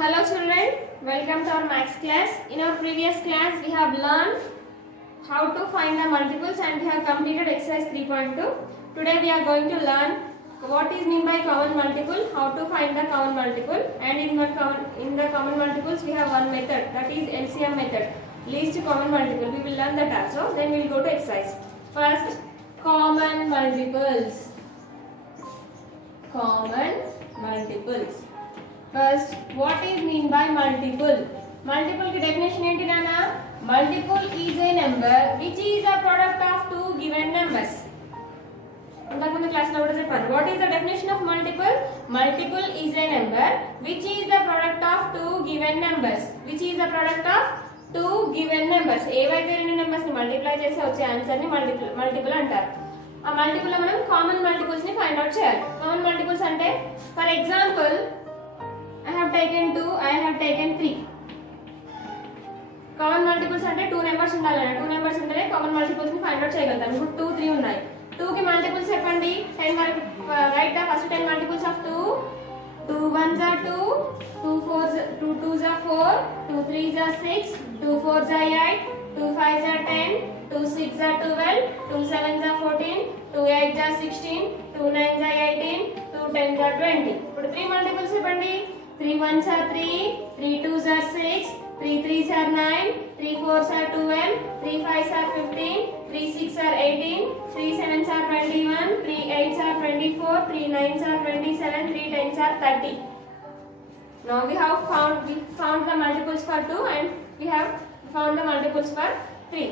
Hello children, welcome to our maths class. In our previous class we have learned how to find the multiples and we have completed exercise 3.2. Today we are going to learn what is mean by common multiple, how to find the common multiple, and in the common multiples we have one method, that is LCM method, least common multiple. We will learn that also. Then we will go to exercise. First, common multiples. Common multiples. First, what is mean by multiple? Multiple की definition ఏంటి నాన్న? Multiple is a number which is a product of two given numbers. ఇంతకు ముందు క్లాస్ లో కూడా చెప్పాను. What is the definition of multiple? Multiple is a number which is the product of two given numbers. Which is the product of two given numbers. ఏవైతే రెండు numbers ని multiply చేస్తే వచ్చే ఆన్సర్ ని multiple అంటారు. ఆ multiple లో మనం కామన్ మల్టిపుల్స్ ని ఫైండ్ అవుట్ చేయాలి. కామన్ మల్టిపుల్స్ అంటే for example I have taken 2, I have taken 3. Common multiples అంటే 2 numbers ఉండాలన్న 2 numbers ఉంటేనే కామన్ మల్టిపుల్స్ ని ఫైండ్ అవుట్ చేయగలుగుతాం. ఇప్పుడు 2, 3 ఉన్నాయి. 2 కి మల్టిపుల్స్ చెప్పండి. 10 వరకు right the first 10 multiples of 2. 2 1s are 2, 2 4s 2 2s are 4, 2 3s are 6, 2 4s are 8, 2 5s are 10, 2 6s are 12, 2 7s are 14, 2 8s are 16, 2 9s are 18, 2 10s are 20. ఇప్పుడు 3 మల్టిపుల్స్ చెప్పండి. 3 1s are 3, 3 2s are 6, 3 3s are 9, 3 4s are 12, 3 5s are 15, 3 6s are 18, 3 7s are 21, 3 8s are 24, 3 9s are 27, 3 10s are 30. Now we found the multiples for 2 and we have found the multiples for 3.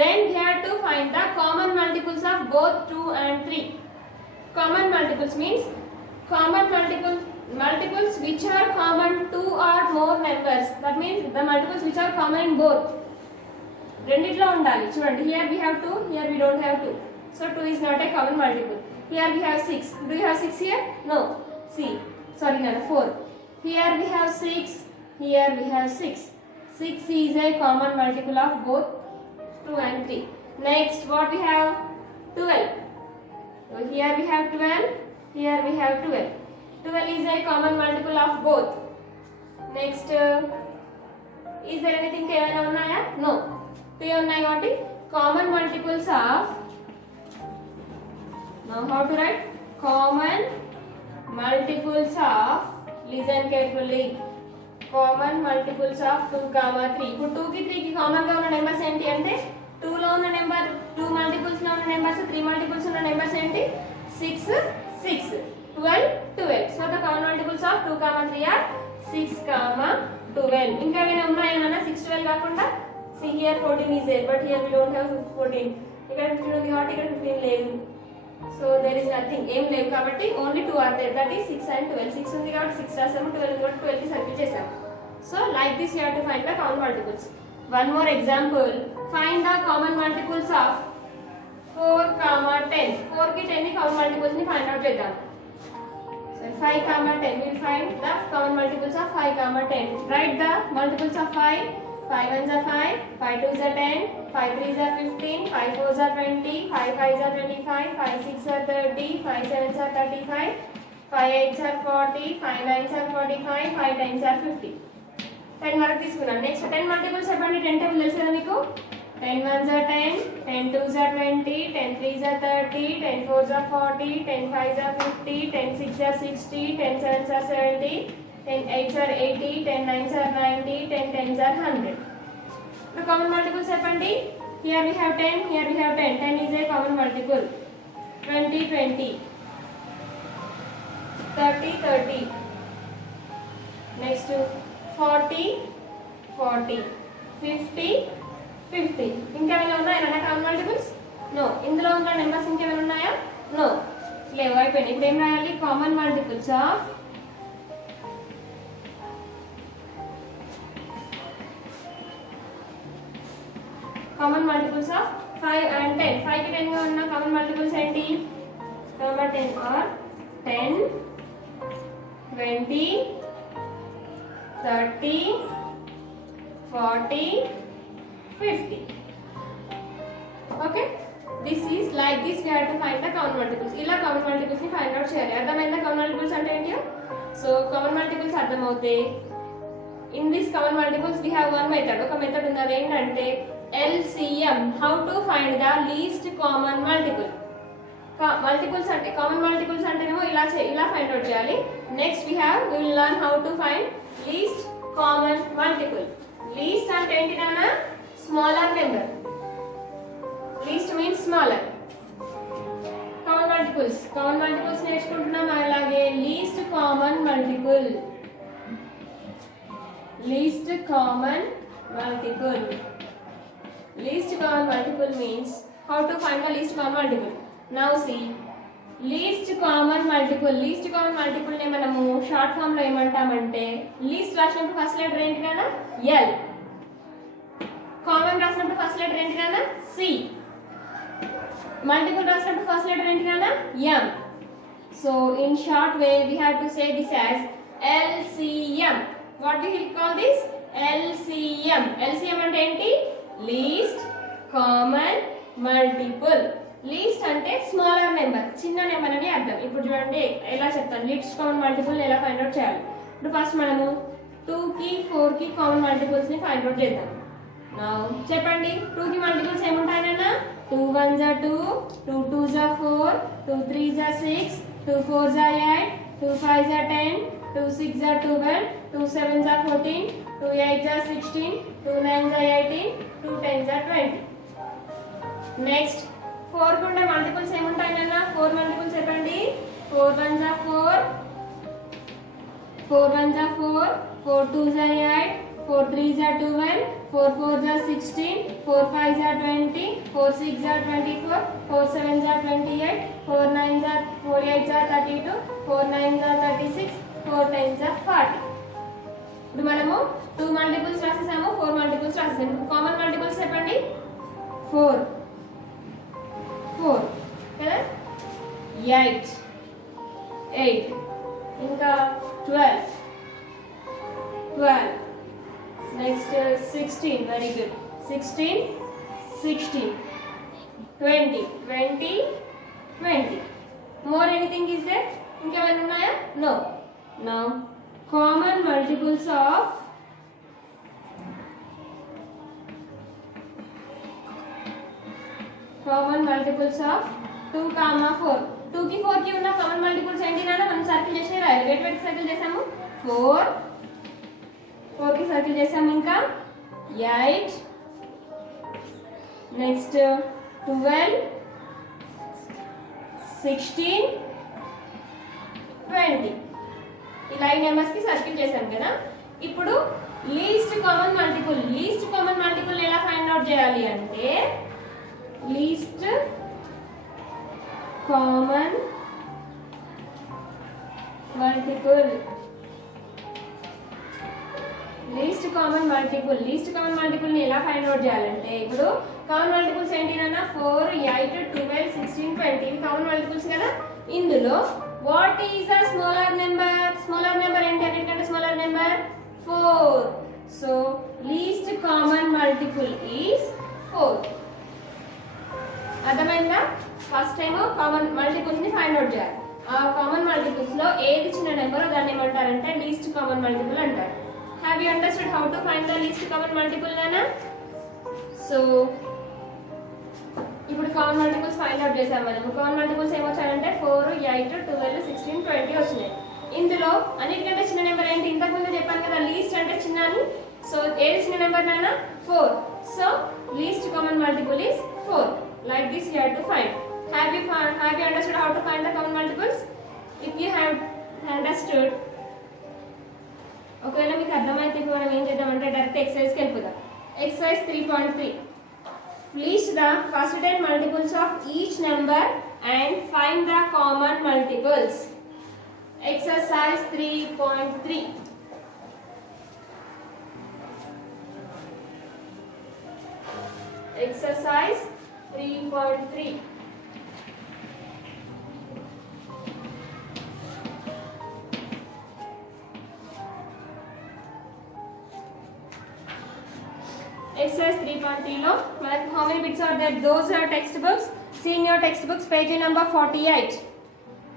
Then we have to find the common multiples of both 2 and 3. Common multiples means common multiples which are common to or more numbers. That means the multiples which are common in both. రెండిట్లో ఉండాలి. చూడండి, here we have 2, here we don't have 2. So 2 is not a common multiple. Here we have 6. Do you have 6 here? No. See, sorry nana, 4. Here we have 6, here we have 6. 6 is a common multiple of both 2 and 3. Next, what we have? 12. So here we have 12, here we have 12. 12 is a common multiple of both. Next, is there anything ఏమైనా ఉన్నాయా? No. 2 ఉన్నాయి కాబట్టి common multiples of, now how to write? Common multiples of, listen carefully, common multiples of 2, 3. ఇప్పుడు 2 కి 3 కి కామన్ గా ఉన్న నెంబర్స్ ఏంటి అంటే 2 లో ఉన్న నెంబర్, 2 మల్టిపుల్స్ లో ఉన్న నెంబర్స్, 3 మల్టిపుల్స్ ఉన్న నెంబర్స్ ఏంటి? 6 6, 12 12. So the common multiples of 2, 3 are 6, 12. ఇంకా ఏమైనా ఉన్నాయా నాన్న? 6 12 కాకుండా? See here 14 is there, but here we don't have 14. ఇక్కడ 15 ఉంది కాబట్టి ఇక్కడ 15 లేదు. So there is nothing, ఏం లేవు కాబట్టి only 2 are there, that is 6 and 12. 6 ఉంది కాబట్టి 6 రాసాము, 12 ఉంది కాబట్టి 12 కి సర్కిల్ చేసాము. So like this you have to find the common multiples. One more example, find the common multiples of 4, 10. 4 కి 10 ని common multiples ని find out చేద్దాం. So 5, 10, we will find the common multiples of 5, 10. Write the multiples of 5. 5 1s are 5, 5 2s are 10, 5 3s are 15, 5 4s are 20, 5 5s are 25, 5 6s are 30, 5 7s are 35, 5 8s are 40, 5 9s are 45, 5 10s are 50. 10 వరకు తీసుకున్నాను. నెక్స్ట్ 10 మల్టిపుల్స్ చెప్పండి. 10 టేబుల్ తెలుసు కదా మీకు? 10 1s are 10, 10 2s are 20, 10 3s are 30, 10 4s are 40, 10 5s are 50, 10 6s are 60, 10 7s are 70, 10 8s are 80, 10 9s are 90, 10 10s are 100. ఇప్పుడు common multiples చెప్పండి. Here we have 10, here we have 10. 10 is a common multiple. 20 20, 30 30. Next 40 40, 50 50. ఇంకేమైనా ఉన్నాయా నా common multiples? No. ఇందులో ఉన్న నెంబర్స్ ఇంకేమైనా ఉన్నాయా? నో, లేవు, అయిపోయినాయి. ఇప్పుడు ఏం రాయాలి? Common multiples of common multiples of 5 and 10. 5 కి 10 గా ఉన్న common multiples ఏంటి? 10 are 10, 20, 30, 40, 50. Okay? This is like this we have to find the common multiples. ఇలా common multiples ని find out చేయాలి. అర్థమైందా common multiples అంటే ఏంటి? So common multiples అర్థమవుతాయి. in this common multiples we have one method. ఒక మెథడ్ ఉన్నది ఏంటంటే LCM, how to find the least common multiple. Multiples అంటే కామన్ మల్టిపుల్స్ అంటేనేమో ఇలా ఫైండ్ అవుట్ చేయాలి. Next we will learn how to find least common multiple. Least అంటే ఏంటి నాన్న? Smaller number. Least means smaller. Common multiples నేర్చుకుంటున్నాం. అలాగే least common multiple. Least common multiple means how to find the least common multiple. Now see, least common multiple నే మనము short form లో ఏమంటామంటే, లీస్ట్ రాసినప్పుడు ఫస్ట్ లెటర్ ఏంటి నాన్న? L. కామన్ రాసినప్పుడు ఫస్ట్ లెటర్ ఏంటి నాన్న? C. మల్టిపుల్ రాసినప్పుడు ఫస్ట్ లెటర్ ఏంటి నాన్న? M. So in short way we have to say this as LCM. What we will call this? LCM. LCM అంటే ఏంటి? Least common multiple. లీస్ట్ అంటే smaller number, చిన్న నెంబర్ అని అర్థం. ఇప్పుడు చూడండి ఎలా చెప్తాను లీస్ట్ కామన్ మల్టిపుల్ ఎలా ఫైండ్ అవుట్ చేయాలి. ఇప్పుడు ఫస్ట్ మనము 2 కి 4 కి కామన్ మల్టిపుల్స్ ని ఫైండ్ అవుట్ చేద్దాం. చెప్పండి 2 కి మల్టిపుల్స్ ఏముంటాయన్నా? 2 1s are 2, 2 2s are 4, 2 3s are 6, 2 4s are 8, 2 5s are 10, 2 6s are 12, 2 7s are 14, 2 8s are 16, 2 9s are 18, 2 10s are 20. Next 4 కుండే మల్టిపుల్స్ ఏముంటాయన్నా? 4 మల్టిపుల్స్ చెప్పండి. 4 1s are 4, 4 1s are 4, 4 2s are 8, 4 3s are 12, 4 4s are 16, 4 5s are 20, 4 6s are 24, 4 7s are 28, 4 9s are 4 8s are 32, 4 9s are 36, 4 10s are 40. ఇప్పుడు మనము 2 multiples రాసేసాము, 4 multiples రాసేసాము. Common multiples చెప్పండి. 4 కదా, 8 ఇంకా 12. Next 16. Very good. 16 20 more anything is there? ఇంకేమైనా ఉన్నాయా? No. Now common multiples of 2, 4. 2 కి 4 కి ఉన్న కామన్ మల్టిపుల్స్ ఏంటి నాన్న? మనం సర్కిల్ చేసి రాయాలి. వెయిట్ సర్కిల్ చేసాము. 4 కి సర్కిల్ చేసాము. ఇంకా 8, నెక్స్ట్ 12, 16, 20. ఇలా ఈ నెంబర్స్ కి సర్కిల్ చేసాం కదా. ఇప్పుడు లీస్ట్ కామన్ మల్టిపుల్ ఎలా ఫైండ్ అవుట్ చేయాలి అంటే, లీస్ట్ కామన్ మల్టిపుల్ ని ఎలా ఫైండ్ అవుట్ చేయాలంటే, ఇప్పుడు కామన్ మల్టిపుల్స్ ఏంటి నాన్న? 4 8 12 16 20. ఇవి కామన్ మల్టిపుల్స్ కదా. ఇందులో what is a smaller number ఏంటి? అన్నిటికంటే smaller number 4. So least common multiple is 4. అర్థమైందా? ఫస్ట్ టైం కామన్ మల్టిపుల్స్ ని ఫైండ్ అవుట్ చేయాలి. ఆ కామన్ మల్టిపుల్స్ లో ఏది చిన్న నెంబర్ దాన్ని ఏమంటారంటే లీస్ట్ కామన్ మల్టిపుల్ అంటారు. Have you understood how to find the least common multiple నానా? సో ఇప్పుడు కామన్ మల్టిపుల్స్ ఫైండ్ అవుట్ చేసాం మనం. కామన్ మల్టిపుల్స్ ఏమొచ్చాయంటే 4 8 12 16 20 వచ్చినాయి. ఇందులో అన్నిటికంటే చిన్న నెంబర్ ఏంటి? ఇంతకు ముందు చెప్పాను కదా లీస్ట్ అంటే చిన్న అని. సో ఏది చిన్న నెంబర్ నానా? 4. So least common multiple is 4. Like this you have to find. Have you understood how to find the common multiples? If you have understood, ఒకవేళ మీకు అర్థమైతే ఇప్పుడు మనం ఏం చేద్దామంటే డైరెక్ట్ ఎక్సర్సైజ్కి వెళ్ళిపోదాం. ఎక్సర్సైజ్ 3.3. List the first 10 multiples of each number and find the common multiples. Exercise 3.3. Exercise 3.3. Exercise 3.3 లో మనకు how many bits are there? Those are textbooks. See in your textbooks page number 48.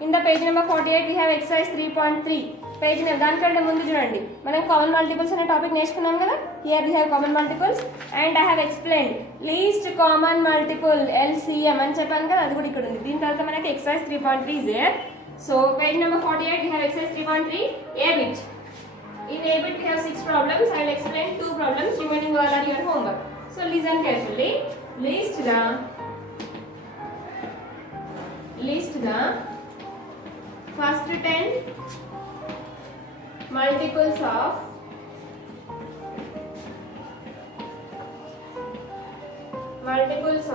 In the page number 48 we have exercise 3.3. Page number దానికంటే ముందు చూడండి, మనం common multiples అనే topic నేర్చుకున్నాం కదా. Here we have common multiples and I have explained least common multiple LCM అని చెప్పాను కదా, అది కూడా ఇక్కడ ఉంది. దీని తర్వాత మనకి ఎక్సర్సైజ్ 3.3 is there. So page number 48 we have exercise 3.3 A bit. In A bit we have 6 problems. I will explain 2 problems, remaining all are your homework. So listen carefully. List the first 10 multiples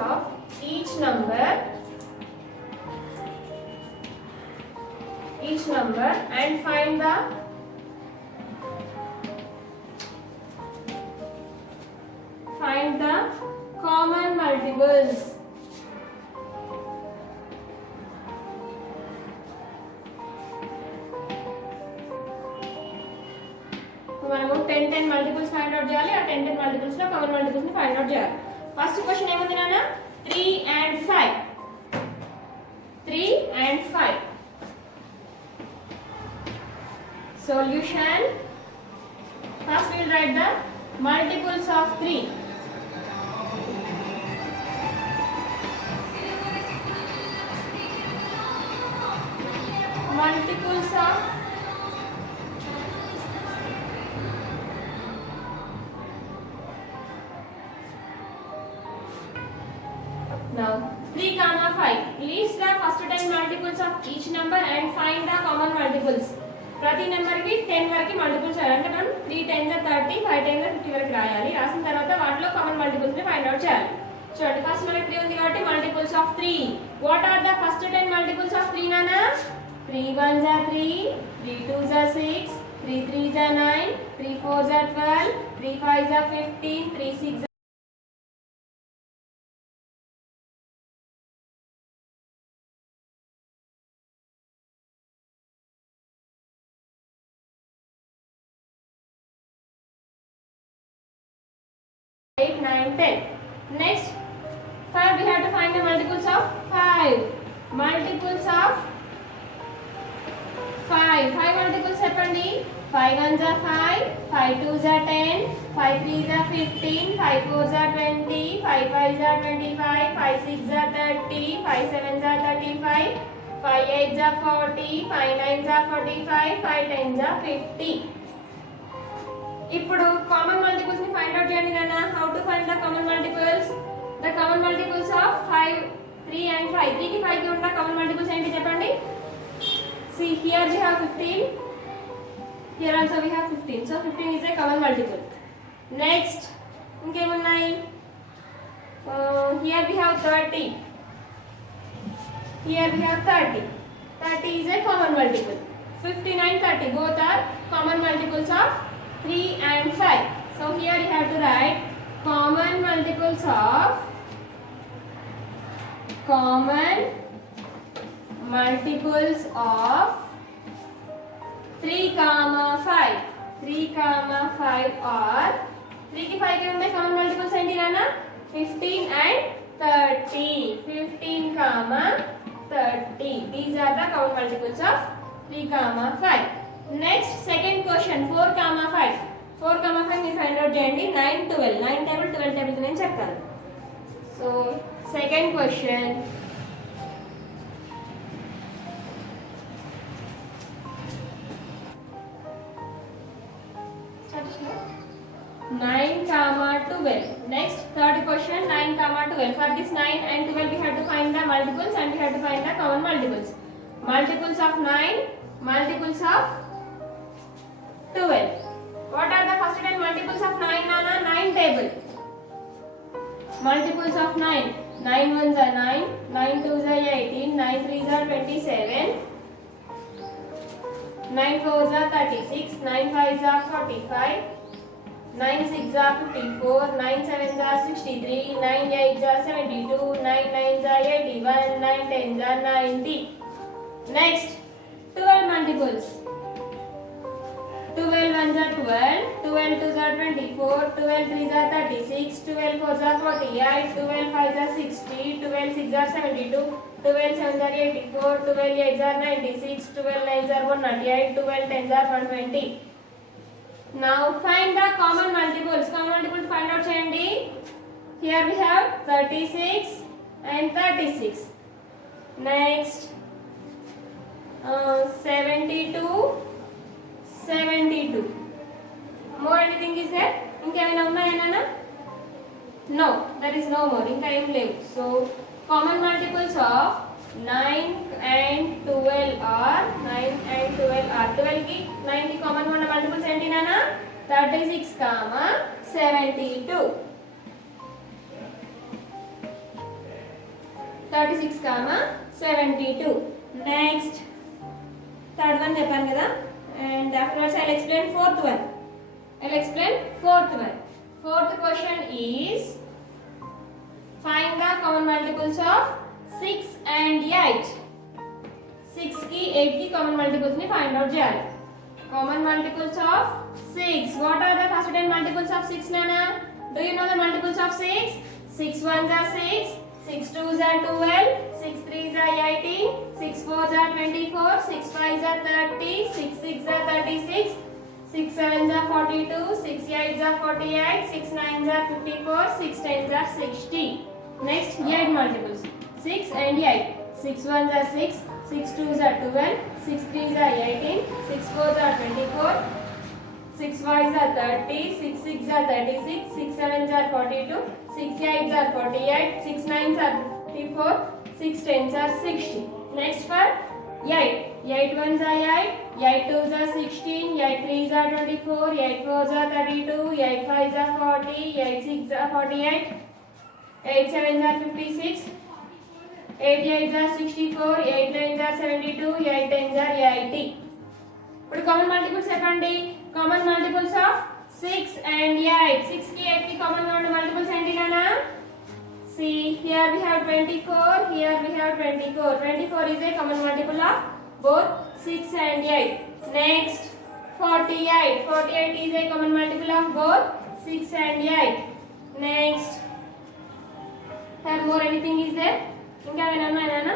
of each number and find the common multiples. మనము 10 multiples find out చేయాలి. ఆ 10 మల్టిపుల్స్ లో common multiples ని find out చేయాలి. First question ఏముంది నాన్న? 3 and 5. Solution. First we will write the multiples of 3. Multiples of now 3, 5. List the first 10 multiples of each number and find the common multiples. ప్రతి నెంబర్ కి 10 వరకు మల్టిపుల్స్ చేయాలి. అంటే మనం 3 10 30, 5 10 50 వరకు రాయాలి. రాసిన తర్వాత వాటిలో కామన్ మల్టిపుల్స్ ని ఫైండ్ అవుట్ చేయాలి. చూడండి, ఫస్ట్ మనకి 3 ఉంది కాబట్టి multiples of 3. What are the first 10 multiples of 3 నానా? 3 1 are 3, 3 2 are 6, 3 3 are 9, 3 4 are 12, 3 5 are 15, 3 6 8 9 10. Next 5 we have to find the multiples of 5. Multiples of 5 multiples చెప్పండి. 5 1s are 5, 5 2s are 10, 5 3s are 15, 5 4s are 20, 5 5s are 25, 5 6s are 30, 5 7s are 35, 5 8s are 40, 5 9s are 45, 5 10s are 50. ఇప్పుడు common multiples ని find out చేయండి నాన్న. How to find the common multiples? The common multiples of 5 3 and 5. 3 కి 5 కి ఉన్న common multiples ఏంటి చెప్పండి? See here we have 15, here also we have 15. So 15 is a common multiple. Next ఇంకేమున్నాయి? Here we have 30, here we have 30. 30 is a common multiple. 15 and 30 both are common multiples of 3 and 5. So here you have to write common multiples of 3, 5. 3, 5 are 3 కి 5 కి ఉండే common multiples ఏంటి నాన్న? 15 and 30. 15, 30. These are the common multiples of 3, 5. Next second question 4, 5. 4, 5 మీరు find out చేయండి. 9 12. 9 టేబుల్ 12 టేబుల్ నేను చెప్తాను. So second question 9, 12. Next third question 9, 12. For this 9 and 12 we have to find the multiples and we have to find the common multiples. Multiples of 9, multiples of 12. What are the first 10 multiples of 9 nana? 9 table. Multiples of 9. 9 1s are 9, 9 2s are 18, 9 3s are 27, 9 4s are 36, 9 5s are 45, 9 6s are 54, 9 7s are 63, 9 8s are 72, 9 9s are 81, 9 10s are 90. Next 12 multiples. 12 1s are 12, 12 2s are are 24, 12 3s are 36, 12 4s are 48, 12 5s are 60, 12 6s are 72, 12 7s are 84, 12 8s are 96, 12 9s are 198, 12 10s are 120. Now find the common multiples. Common multiples find out cheyandi. Here we have 36 and 36. Next 72, 72. More anything is there? Inka emana unnayana? No, there is no more. Inka em levu. So common multiples of 9 and 12 are 12 ki 9 ki common ఉన్న multiples ఏంటి నాన్న 36 72 72. Next third one చెప్పాను కదా, and afterwards I'll explain fourth one. Fourth question is find the common multiples of 6 and 8. 6 ki 8 ki common multiples ni find out cheyali. Common multiples of 6. What are the first 10 multiples of 6 nana? Do you know the multiples of 6? 6 1s are 6, 6 2s are 12, 6 3s are 18, 6 4s are 24, 6 5s are 30, 6 6s are 36, 6 7s are 42, 6 8s are 48, 6 9s are 54, 6 10s are 60. Next 8 multiples. 6 and 8. 6 1s are 6, 6 2s are 12, 6 3s are 18, 6 4s are 24, 6 5s are 30, 6 6s are 36, 6 7s are 42, 6 8s are 48, 6 9s are 54, 6 10s are 60. Next for 8. 8 1s are 8, 8 2s are 16, 8 3s are 24, 8 4s are 32, 8 5s are 40, 8 6s are 48, 8 7s are 56, 8 8s are 64, 8 9s are 72, 8 10s are 80. ఇప్పుడు common multiples చెప్పండి. Common multiples of 6 and 8. 6 ki 8 ki common గా ఉన్న మల్టిపుల్స్ ఏంటి నాన్న? See, here we have 24, here we have 24. 24 is a common multiple of both 6 and 8. Next 48. 48 is a common multiple of both 6 and 8. Next, have more anything is there? Inka venna nana?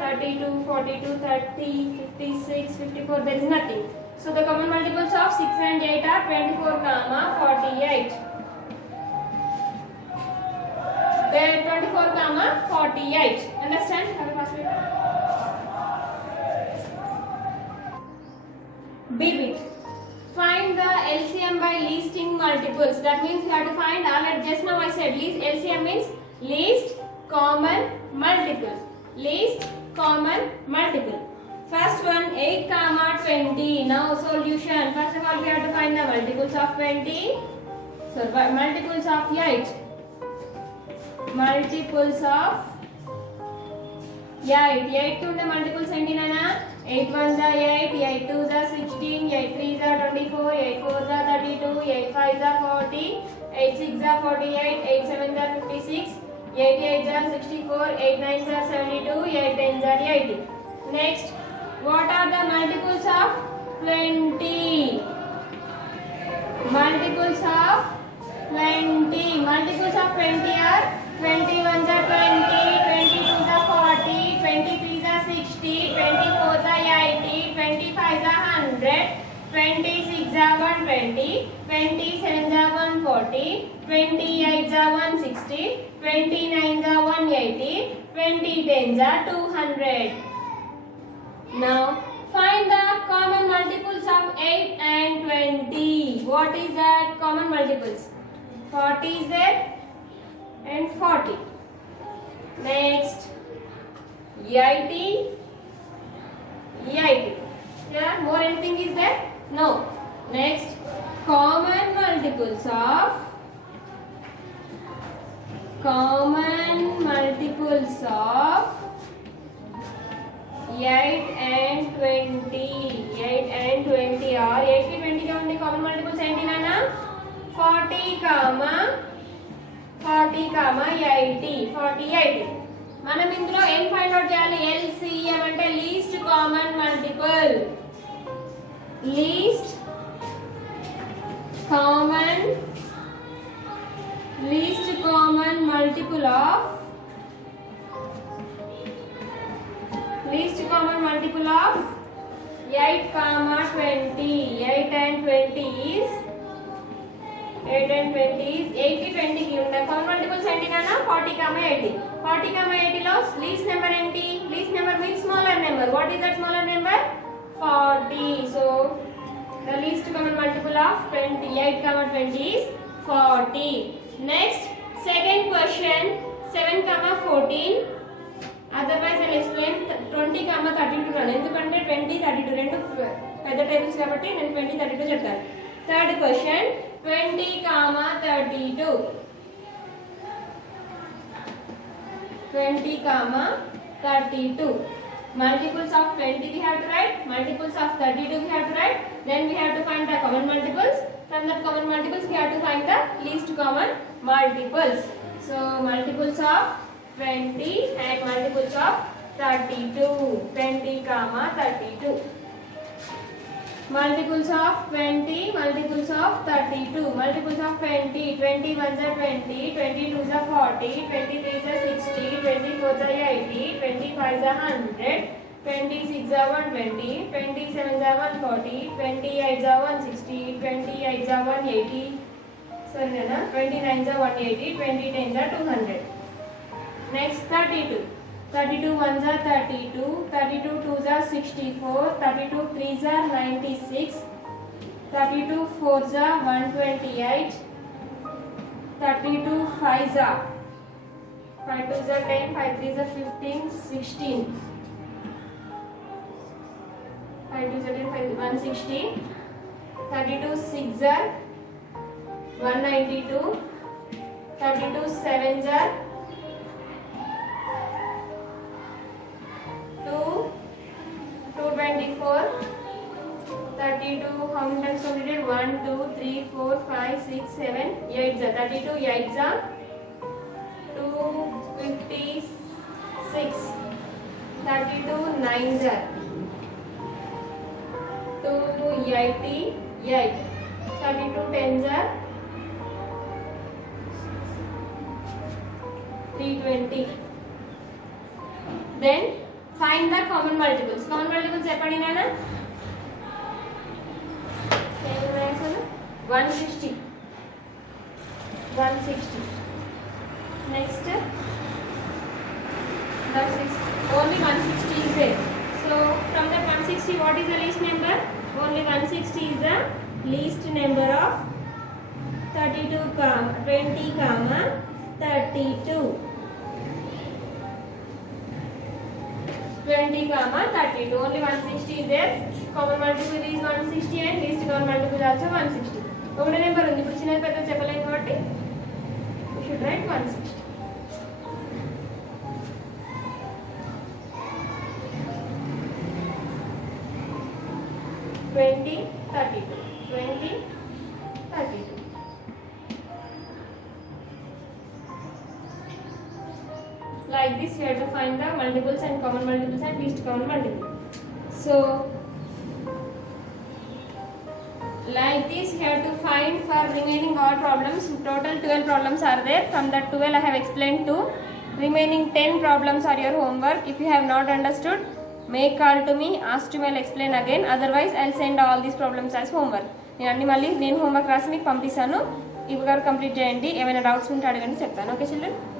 32, 42, 30, 56, 54. There is nothing. So the common multiples of 6 and 8 are 24, 48. They are 24, 48. Understand? Have a pass it. B bit. Find the LCM by leasting multiples. That means you have to find all. Just now I said LCM means least common multiple. Least common multiple. First one 8, 20. Now solution. First of all we have to find the multiples of 20. So multiples of 8. Multiples of 8. 8 to the multiples enti nana? 8 1s are 8, 8 2s are 16, 8 3s are 24, 8 4s are 32, 8 5s are 40, 8 6s are 48, 8 7s are 56, 8 8s are 64, 8 9s are 72, 8 10s are 80. Next, what are the multiples of 20? Multiples of 20. Multiples of 20 are 21s are 20, 22s are 40, 23s are 60, 24s are 80, 25s are 100, 26s are 120, 27s are 140, 28s are 160, 29s are 180, 20 10s are 200. Now find the common multiples of 8 and 20. What is that common multiples? 40 is there and 40. Next 80. Yeah, more anything is there? No. Next, common multiples of 8 and 20. 8 and 20 are 8 ki 20 ga undi common multiples enti nana? 40, 80. 48. మనం ఇందులో ఏం find out చేయాలి? LCM అంటే least common multiple. Least common least common multiple of 8 comma 20. 8 and 20 is 80 20 కి ఉన్న common multiples ఏంటి నాన్న 40 comma 80. 40 comma 80 లో లీస్ట్ నెంబర్ ఏంటి? Least number means smaller number. What is that smaller number? 40. So the least common multiple of 28 comma 20 is 40. Next, second question, 7 comma 14. Otherwise I'll explain 20 comma 32 run. ఎందుకంటే 20 32 రెండు పెద్ద టేబుల్స్ కాబట్టి నేను 20 32 చెప్తాను. Third question, 20 comma 32. 20 comma 32. Multiples of 20 we have to write, multiples of 32 we have to write, then we have to find the common multiples. From that common multiples we have to find the least common multiples. So multiples of 20 and multiples of 32. 20 comma 32. Multiples of 20, multiples of 32. Multiples of 20, 20 ones are 20, 20 twos are 40, 23 are 60, 24 are 80, 25 are 100, 26 are 120, 27 are 140, 28 are 160, 28 are 180. Sorry, Nana. 29 are 180, 20 10s are 200. Next 32. 32 ones are 32, 32 twos are 64, 32 threes are 96, 32 fours are 128, 32 fives are 5 twos are 10, 5 threes are 15, 16, 5 twos are 10, 116, 32 six are 192, 32 sevens are 224, 32 how many times completed? 1 2 3 4 5 6 7 8 32 8s are 256, 32 9s are 288, 32 10s are 320. Then find the common multiples. Common multiples చెప్పండి నాన్న. 160. 160. Next, that's 6. Only 160 is there. So from the 160, what is the least number? Only 160 is the least number of 32 comma 20 comma 32. 20 comma 32. Only 160 is there. Common multiple is 160 and least common multiple is also 160. ఒకటే నెంబర్ ఉంది. ఇప్పుడు చిన్నది పెద్ద చెప్పలేము కాబట్టి we should write 160. Twenty 32. 20 32. Like this, we have to find the multiples and common multiples and least common multiple. So, like this, we have to find for remaining all problems. Total 12 problems are there. From that 12, I have explained 2. Remaining 10 problems are your homework. If you have not understood, make call to me, ask to me, I'll explain again. Otherwise, I'll send all these problems as homework. నేను homework రాసి మీకు పంపిస్తాను. ఇవి కంప్లీట్ చేయండి. ఏమైనా డౌట్స్ ఉంటే అడగండి చెప్తాను. Okay children.